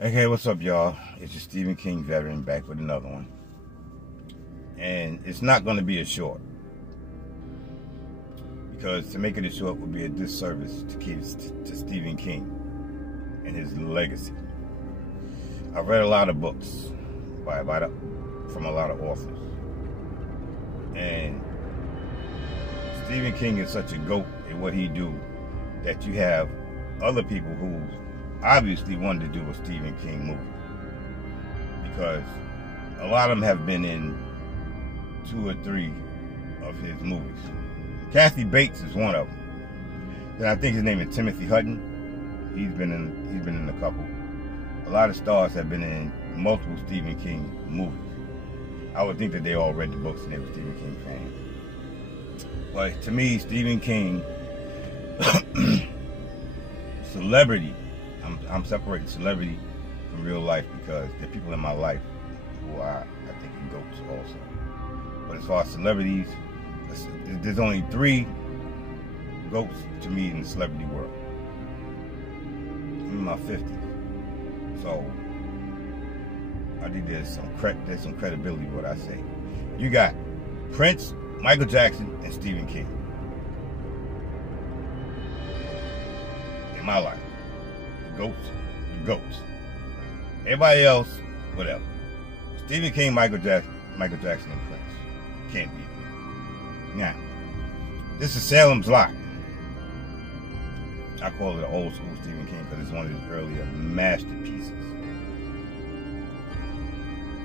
Okay, what's up, y'all? It's your Stephen King veteran back with another one. And it's not going to be a short. Because to make it a short would be a disservice to Stephen King and his legacy. I've read a lot of books from a lot of authors. And Stephen King is such a GOAT in what he do that you have other people who obviously wanted to do a Stephen King movie, because a lot of them have been in 2 or 3 of his movies. Kathy Bates is one of them. Then I think his name is Timothy Hutton. He's been in a couple. A lot of stars have been in multiple Stephen King movies. I would think that they all read the books and they were Stephen King fans. But to me, Stephen King, celebrity. I'm separating celebrity from real life, because there are people in my life who I think are GOATs also. But as far as celebrities, there's only 3 GOATs to me in the celebrity world. I'm in my 50s, so I think there's some credibility in what I say. You got Prince, Michael Jackson, and Stephen King in my life. The GOATs. Everybody else, whatever. Stephen King, Michael Jackson, and Prince. Can't beat it. Now, this is Salem's Lot. I call it an old school Stephen King because it's one of his earlier masterpieces.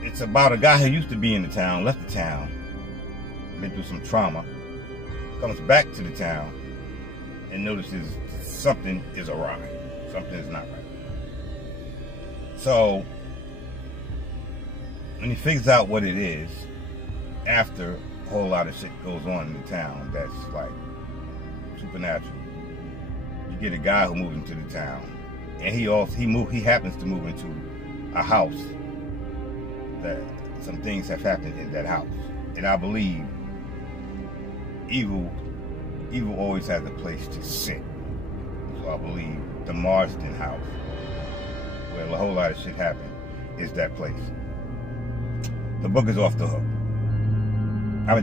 It's about a guy who used to be in the town, left the town, been through some trauma, comes back to the town, and notices something is awry. Something is not right. So, when he figures out what it is, after a whole lot of shit goes on in the town that's like supernatural, you get a guy who moves into the town, and he happens to move into a house that some things have happened in that house. And I believe evil always has a place to sit. So I believe the Marsden house, where a whole lot of shit happened, is that place. The book is off the hook.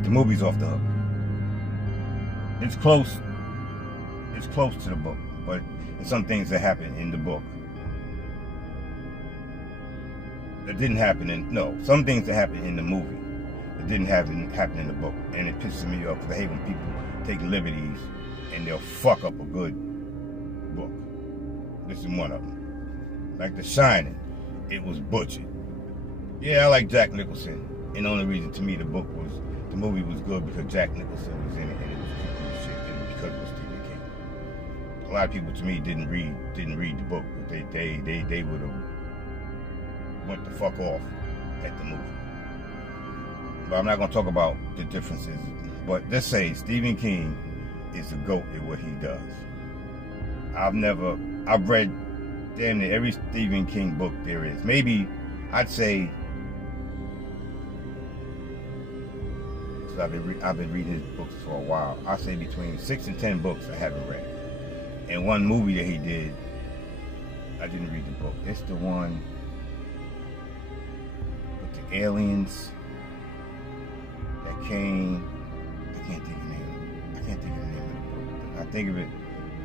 The movie's off the hook. It's close to the book, but there's some things that happen in the book that didn't happen some things that happened in the movie that didn't happen in the book, and it pisses me off because I hate when people take liberties and they'll fuck up a good book. This is one of them. Like The Shining, it was butchered. Yeah, I like Jack Nicholson, and the only reason to me the movie was good because Jack Nicholson was in it, and it was creepy as shit, and because it was Stephen King. A lot of people to me didn't read the book, but they would have went the fuck off at the movie. But I'm not gonna talk about the differences. But let's say Stephen King is a GOAT at what he does. I've read damn near every Stephen King book there is. Maybe I'd say, because I've been reading his books for a while, I'd say between 6 and 10 books I haven't read. And one movie that he did, I didn't read the book. It's the one with the aliens that came. I can't think of the name of the book. I think of it,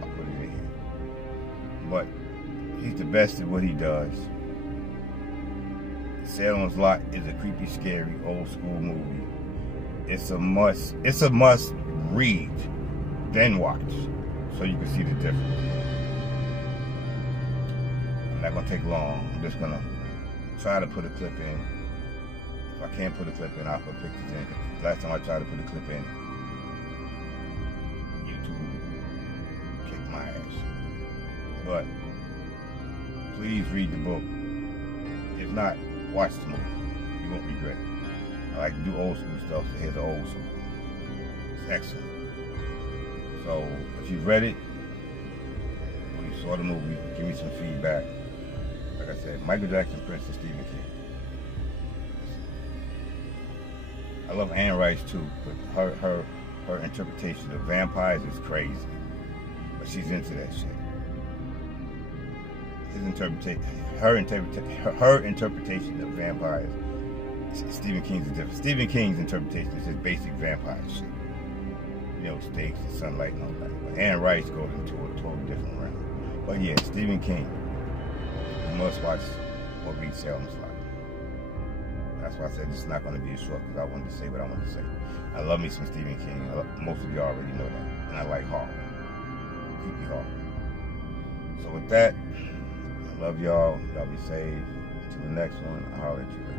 I'll put it in here. But he's the best at what he does. Salem's Lot is a creepy, scary, old school movie. It's a must read, then watch, so you can see the difference. I'm not gonna take long. I'm just gonna try to put a clip in. If I can't put a clip in, I'll put pictures in. Last time I tried to put a clip in, YouTube kicked my ass. But please read the book. If not, watch the movie. You won't regret it. I like to do old school stuff, so here's the old school. It's excellent. So if you've read it, or you saw the movie, give me some feedback. Like I said, Michael Jackson, Prince, and Stephen King. I love Anne Rice too, but her interpretation of vampires is crazy. But she's into that shit. her interpretation of vampires. Stephen King's is different. Stephen King's interpretation is his basic vampire shit. You know, stakes and sunlight and all that. But Anne Rice goes into a total different realm. But yeah, Stephen King. You must watch or read Salem's Lot. That's why I said it's not going to be short, because I wanted to say what I wanted to say. I love me some Stephen King. Most of y'all already know that. And I like horror. Creepy horror. So with that, I love y'all. Y'all be safe. Until the next one, I'll holler at you later.